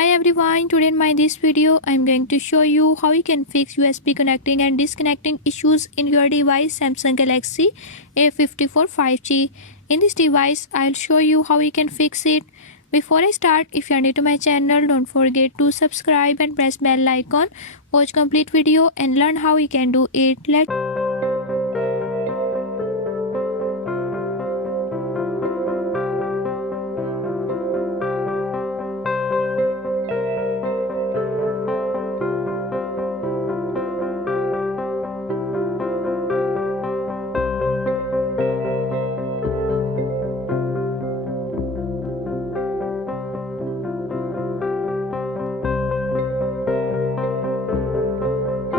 Hi everyone, today in my this video I'm going to show you how you can fix USB connecting and disconnecting issues in your device Samsung Galaxy A54 5G. In this device I'll show you how you can fix it. Before I start, if you are new to my channel, don't forget to subscribe and press bell icon. Watch complete video and learn how you can do it. Let's